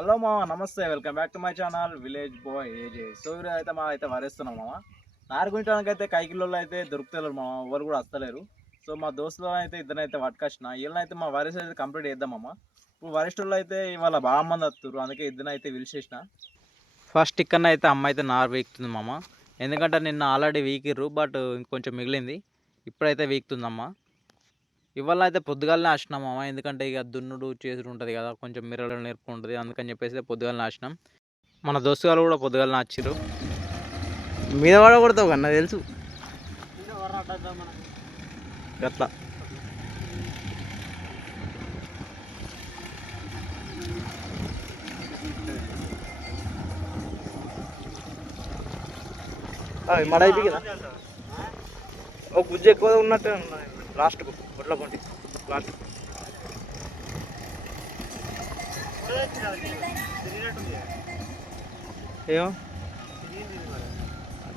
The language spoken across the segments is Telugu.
హలో మామ, నమస్తే. Welcome back to my channel village boy AJ. So ఈరోజు అయితే మనం అయితే వరేస్తున్నాం మామ. నారు గుంచడానికి అయితే కైకిల్లో అయితే దొరుకుతలేరు మామ, ఎవరు కూడా వస్తలేరు. సో మా దోస్తులు అయితే ఇద్దరైతే పట్టుకొచ్చిన వీళ్ళనైతే మా వరేసి అయితే కంప్లీట్ చేద్దాం మామ. ఇప్పుడు వరిష్ఠుల్లో అయితే ఇవాళ బాగా మంది వస్తారు, అందుకే ఇద్దరైతే పిలిచేసిన. ఫస్ట్ ఇక్కడ అయితే అమ్మ అయితే నారు వీక్తుంది మామ, ఎందుకంటే నిన్న ఆల్రెడీ వీకిర్రు, బట్ ఇంకొంచెం మిగిలింది. ఇప్పుడైతే వీక్తుందమ్మ. ఇవాళ అయితే పొద్దుగాలనే ఆసినాం మామ, ఎందుకంటే ఇక దున్నుడు చేసుడు ఉంటుంది కదా, కొంచెం మిర్రలు నేర్పుకుంటుంది, అందుకని చెప్పేసి పొద్దుగాలనే ఆసినాం. మన దోస్తు వాళ్ళు కూడా పొద్దుగాలనే వచ్చిర్రు. మీద పడకూడతావు కన్నా తెలుసు అట్లా. మడ అయిపోయి కదా ఒక గుజ్జు ఎక్కువ ఉన్నట్టే లాస్ట్కు ఒట్ల పండి లాస్ట్ ఏమో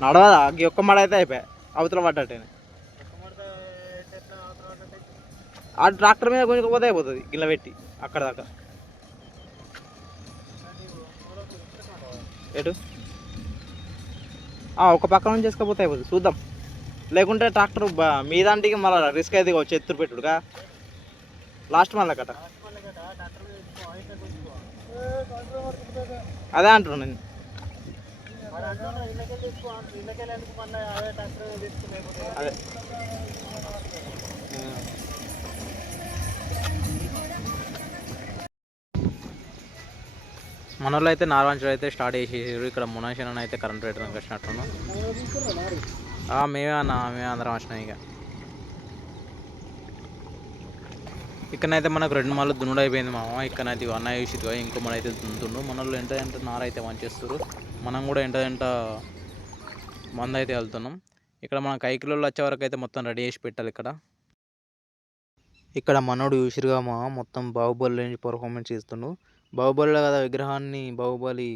నడవదా ఈ ఒక్క మడ అయితే అయిపోయా, అవతల పడ్డట్టే. ఆ ట్రాక్టర్ మీద కొనుక్కపోతే అయిపోతుంది గిల్ల పెట్టి అక్కడ దాకా. ఎటు ఒక పక్క నుంచి చేసుకపోతే అయిపోతుంది, చూద్దాం. లేకుంటే ట్రాక్టర్ మీ దాంటికి మళ్ళీ రిస్క్ అయితే వచ్చి ఎత్తురు పెట్టుడుగా లాస్ట్ మళ్ళీ కట్ట. అదే అంటున్నాను నేను. అదే మన వాళ్ళు అయితే నార్వాంచలు అయితే స్టార్ట్ చేసేసారు. ఇక్కడ మునాషన్ అయితే కరెంట్ పెట్టడానికి వచ్చినట్టున్నాం. మేమే అందరం వచ్చినాం. ఇక్కడనైతే మనకు 2 మాలు దున్నుడు అయిపోయింది మామ. ఇక్కడనైతే అన్న వేసిగా ఇంకో మన అయితే దున్నుతుండ్రు. మన వాళ్ళు ఎంత నార అయితే మంచిస్తారు, మనం కూడా ఎంత మంది అయితే వెళ్తున్నాం. ఇక్కడ మనం కైకిలోళ్ళు వచ్చే వరకు అయితే మొత్తం రెడీ చేసి పెట్టాలి. ఇక్కడ మనోడు చూసిరుగా మా మొత్తం బాహుబలి నుంచి పర్ఫార్మెన్స్ ఇస్తుండు. బాహుబలిలో కదా విగ్రహాన్ని బాహుబలి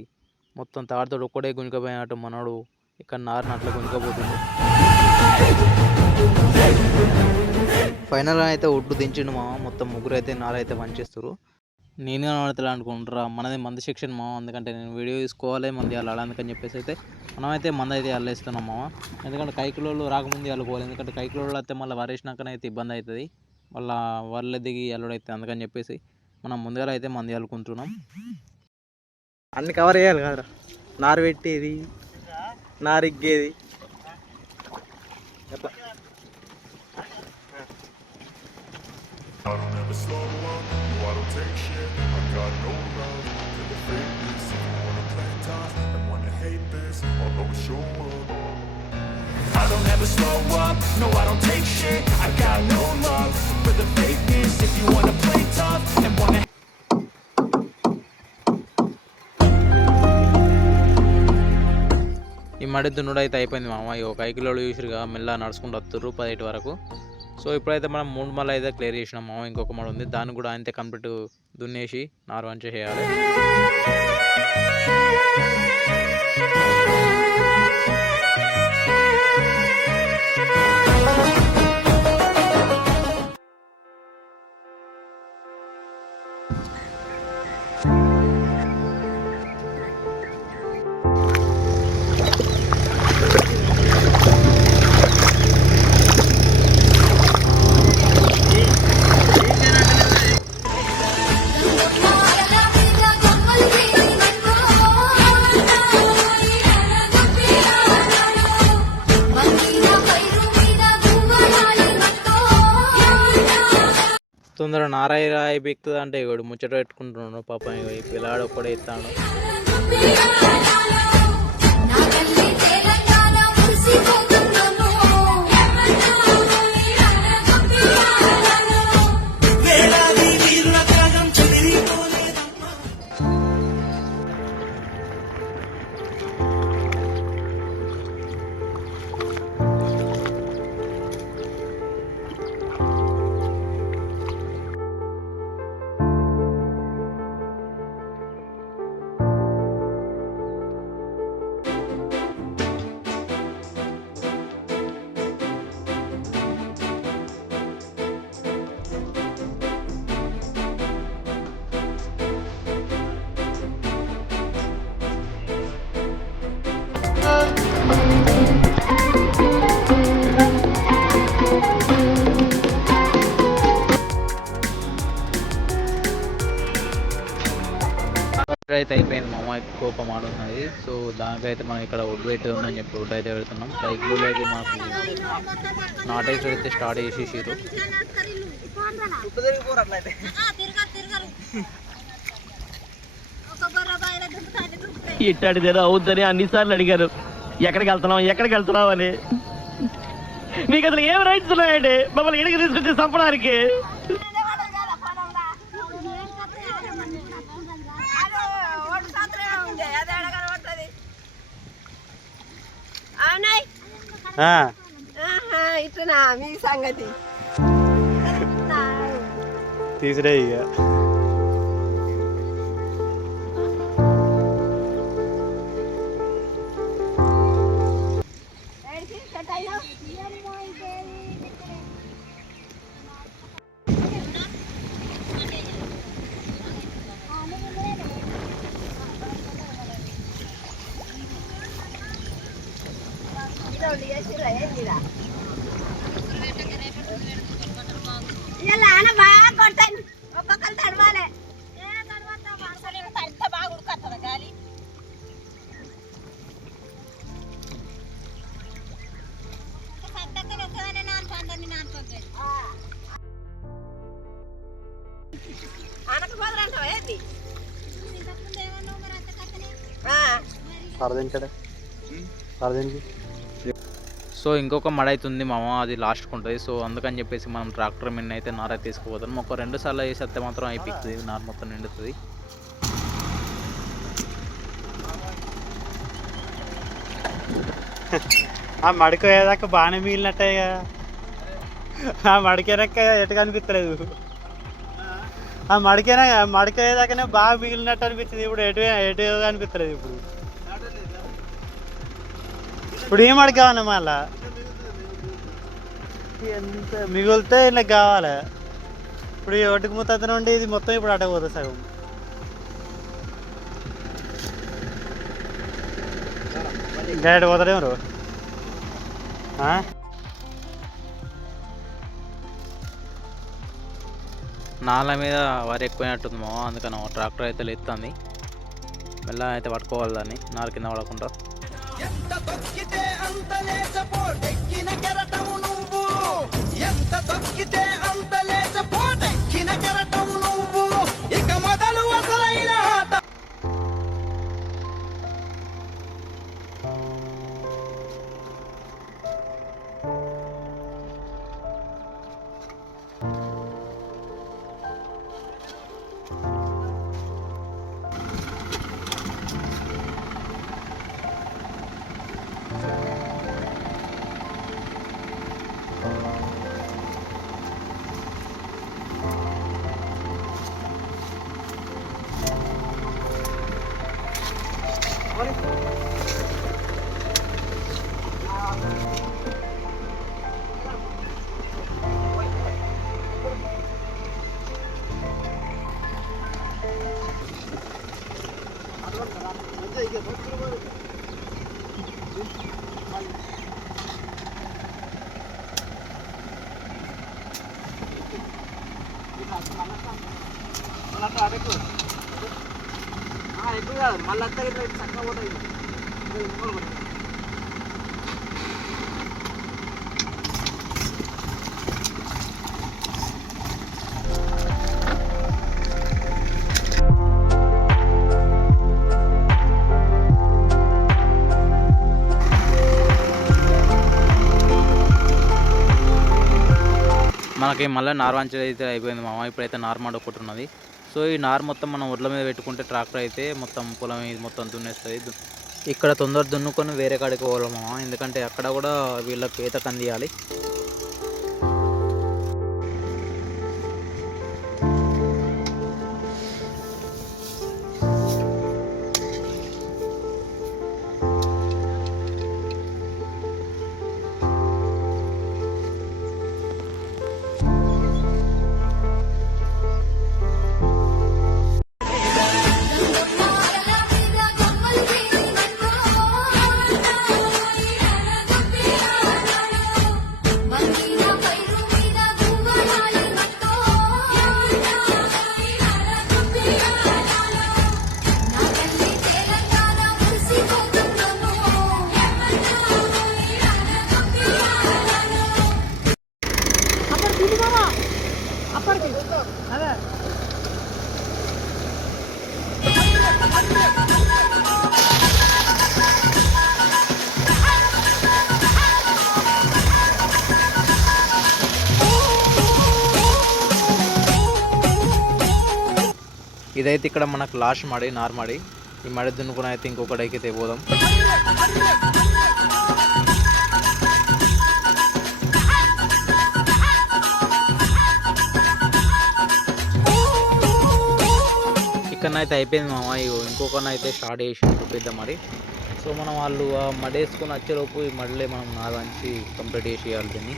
మొత్తం తాడుతోడు ఒక్కడే గుంజుకపోయినట్టు మనోడు ఇక్కడ నారుని అట్లా గుంజుకపోతుండు. ఫైనల్గా అయితే ఒడ్డు దించిండు మా మొత్తం ముగ్గురు అయితే నారైతే పనిచేస్తారు. నేను కనబడతలే అనుకుంటారా, మనది మంది సెక్షన్ మా, ఎందుకంటే నేను వీడియో తీసుకోవాలి మంది వెళ్ళాలి, అందుకని చెప్పేసి అయితే మనమైతే మంది అయితే వెళ్ళేస్తున్నాం మామ. ఎందుకంటే కైకిలోళ్ళు రాకముందు వెళ్ళిపోవాలి, ఎందుకంటే కైకిలోళ్ళు అయితే మళ్ళీ వరేసినాకనైతే ఇబ్బంది అవుతుంది, మళ్ళీ వాళ్ళ దిగి వెళ్ళడైతే, అందుకని చెప్పేసి మనం ముందుగా అయితే మంది వెళ్ళుకుంటున్నాం. అన్ని కవర్ చేయాలి కదరా, నారు పెట్టేది నారు ఇగ్గేది అట్లా. I don't ever slow up, no I don't take shit. I got no love for the fakeness. If you wanna play tough and wanna hate this, I'll always show up. I don't ever slow up, no I don't take shit. I got no love for the fakeness. If you wanna play tough and wanna ఈ మడి దున్నుడు అయితే అయిపోయింది మామ. ఒక 5 కిలోలు చూసిరుగా మెల్ల నడుచుకుంటూ వస్తారు 10 వరకు. సో ఇప్పుడైతే మనం 3 మళ్ళీ అయితే క్లియర్ చేసినాం మామ. ఇంకొక మడి ఉంది, దాన్ని కూడా అంతే కంప్లీట్ దున్నేసి నారు వంచ చేయాలి. తొందర నారాయి బిక్కుతుంది అంటే ఇవాడు ముచ్చట పెట్టుకుంటున్నాడు పాపం. ఈ పిల్లాడు ఒక్కడే ఇస్తాడు. అయితే అయిపోయింది మా అమ్మాయి కోపం ఆడున్నది. సో దానికైతే మనం ఇక్కడ ఒడ్డు అయితే ఉందని చెప్పి ఒడ్డు అయితే పెడుతున్నాం. సైకిల్ అయితే మాకు నాటేసి పెడితే స్టార్ట్ చేసేసారు. ఇట్టాడి జర అవుద్దని అన్నిసార్లు అడిగారు, ఎక్కడికి వెళ్తున్నావు అని. మీకు అసలు ఏం రైట్స్ ఉన్నాయండి మమ్మల్ని ఎడికి తీసుకొచ్చి చంపడానికి? ఇట్లా మీ సంగతి తీసుడే ఇక ఇలా బాగా కొడతాను, ఒక్కొక్కరు తడవాలి. బాగా ఉడుకొస్తుంది గాలి. అనకపోదరంటావా ఏంది? సో ఇంకొక మడ అవుతుంది మామ, అది లాస్ట్కి ఉంటుంది. సో అందుకని చెప్పేసి మనం ట్రాక్టర్ మీద అయితే నార తీసుకుపోతాం. ఒక 2 సార్లు వేసేస్తే మాత్రం అయిపోతుంది, నార మొత్తం నిండుతుంది. ఆ మడిపోయేదాకా బాగానే మిగిలినట్టే. ఆ మడికేనాక ఎటు కనిపించలేదు. ఆ మడికేదాకానే బాగా మిగిలినట్టు అనిపించింది. ఇప్పుడు ఎటు కనిపించలేదు. ఇప్పుడు ఏం అడగావన్నా మళ్ళా ఎంత మిగిలితే ఇలా కావాలి. ఇప్పుడు ఈ ఒడ్డుకు ముత్త నుండి ఇది మొత్తం ఇప్పుడు అడగపోతుంది సగం. డైరెక్ట్ పోతాడేమరు. నాల మీద వరి ఎక్కువైనట్టుంది మామ, అందుకని ట్రాక్టర్ అయితే లేస్తుంది. మెల్ల అయితే పట్టుకోవాలి దాన్ని, నార కింద పడకుండా. ఎంత తొక్కితే అంత లేచపోటెక్కిన కెరటం నువ్వు, ఎంత తొక్కితే అంత లేచపోటెక్కిన కెరటం నువ్వు, ఇక మొదలు అసలైన ఆట. ఎక్కువ కాదు, మళ్ళీ అంతా ఇట్లా చక్కగా పోతాయి. మనకి మళ్ళీ నార్వాంచల్ అయితే అయిపోయింది మామ. ఇప్పుడైతే నార్మల్ ఒకటి ఉన్నది. సో ఈ నార్ మొత్తం మనం ఒడ్ల మీద పెట్టుకుంటే ట్రాక్టర్ అయితే మొత్తం పొలం ఇది మొత్తం దున్నేస్తుంది. ఇక్కడ తొందర దున్నుకొని వేరే కాడికి పోవాలి మామ, ఎందుకంటే అక్కడ కూడా వీళ్ళకి ఈత కందియాలి. ఇదైతే ఇక్కడ మనకు లాస్ట్ మడి నార్మడి. ఈ మడి దున్నుకుని అయితే ఇంకొకటి అయితే పోదాం. ఇక్కడనైతే అయిపోయింది మామ. ఇంకొకనైతే స్టార్ట్ చేసి పెద్ద మడి. సో మనం వాళ్ళు ఆ మడి వేసుకొని వచ్చేలోపు ఈ మడిలే మనం నాలుగు కంప్లీట్ చేసేయాలి దీన్ని.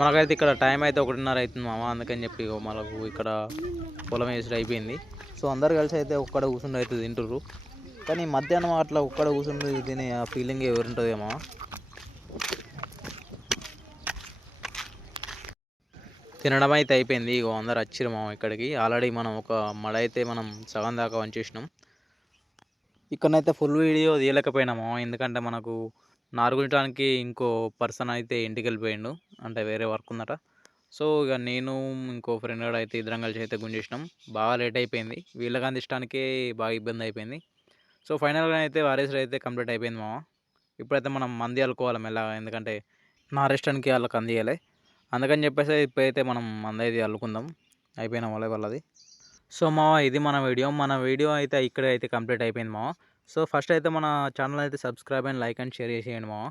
మనకైతే ఇక్కడ టైం అయితే 1:30 అవుతుంది మామ. అందుకని చెప్పి మనకు ఇక్కడ పొలం వేసి అయిపోయింది. సో అందరు కలిసి అయితే ఒక్కడ కూర్చుండి అయితే తింటుర్రు. కానీ మధ్యాహ్నం అట్లా ఒక్కడ కూర్చుండి తినే ఆ ఫీలింగ్ ఎవరుంటుంది మామ. తినడం అయితే అయిపోయింది. అందరు వచ్చిర్రు మామ ఇక్కడికి. ఆల్రెడీ మనం ఒక మడ అయితే మనం సగం దాకా వంచేసినాం. ఇక్కడనైతే ఫుల్ వీడియో తీయలేకపోయినా మామ. ఎందుకంటే మనకు నారుగుంటానికి ఇంకో పర్సన్ అయితే ఇంటికి వెళ్ళిపోయిండు, అంటే వేరే వర్క్ ఉందట. సో ఇక నేను ఇంకో ఫ్రెండ్ కూడా అయితే ఇద్దరం కలిసి అయితే గుంజేసినాం. బాగా లేట్ అయిపోయింది. వీళ్ళకి అందించడానికే బాగా ఇబ్బంది అయిపోయింది. సో ఫైనల్గా అయితే వారేసి అయితే కంప్లీట్ అయిపోయింది మామ. ఇప్పుడైతే మనం మంది అల్లుకోవాలి మెల్లగా, ఎందుకంటే నా రెస్టారెంట్కి వాళ్ళకి అందియాలి. అందుకని చెప్పేసి ఇప్పుడైతే మనం మంది అయితే అల్లుకుందాం. అయిపోయిన వాళ్ళది. సో మామ ఇది మన వీడియో అయితే ఇక్కడ అయితే కంప్లీట్ అయిపోయింది మామ. సో ఫస్ట్ అయితే మన ఛానల్ అయితే subscribe and like and share చేసేయండి మామ.